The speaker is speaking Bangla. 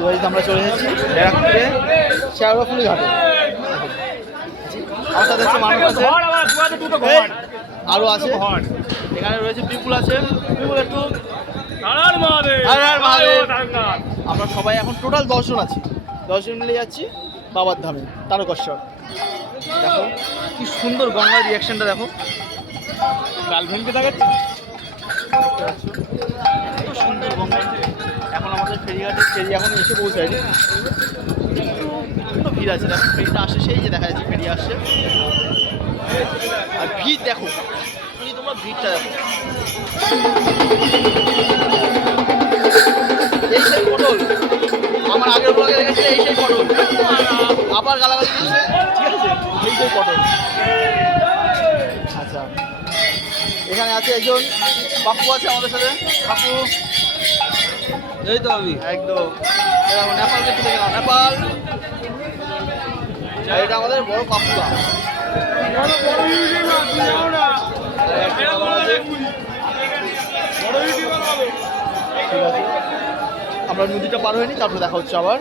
দুবাইতে আমরা চলে এসেছি ব্যারাকপুরে শেওড়াফুলি ঘাটে। আমার সাথে হচ্ছে মানুষ আছে, আরও আছে, এখানে রয়েছে পিপুল আছে। পিপুল একটু আমরা সবাই এখন টোটাল 10 জন আছি, 10 জন মিলে যাচ্ছি বাবার ধামে তারকেশ্বর। দেখো কি সুন্দর গঙ্গার রিয়াকশনটা, দেখো গার্লফ্রেন্ডকে দেখাচ্ছি, এত সুন্দর গঙ্গা। এখন আমাদের ফেরিঘাটে ফেরি এখন এসে পৌঁছায়নি, একটু ভিড় আছে। দেখো ফেরিটা আসে, সেই যে দেখা যাচ্ছে ফেরি আসছে। আর ভিড় দেখো, যদি তোমরা ভিড়টা দেখো, এই সেই পটল আমার আগের ব্লগে দেখেছিলে, এই সেই পটল আবার গালাগালি দিচ্ছে, ঠিক আছে, এই সেই পটল। আচ্ছা, এখানে আছে একজন বাপু আছে আমাদের সাথে। বাপু, এই তো আমি একদম নেপালকে তুলে গেলাম, নেপাল। এটা আমাদের বড় পাপুরা। ঠিক আছে, আমরা নদীটা পার হয়নি, তারপরে দেখা হচ্ছে আবার।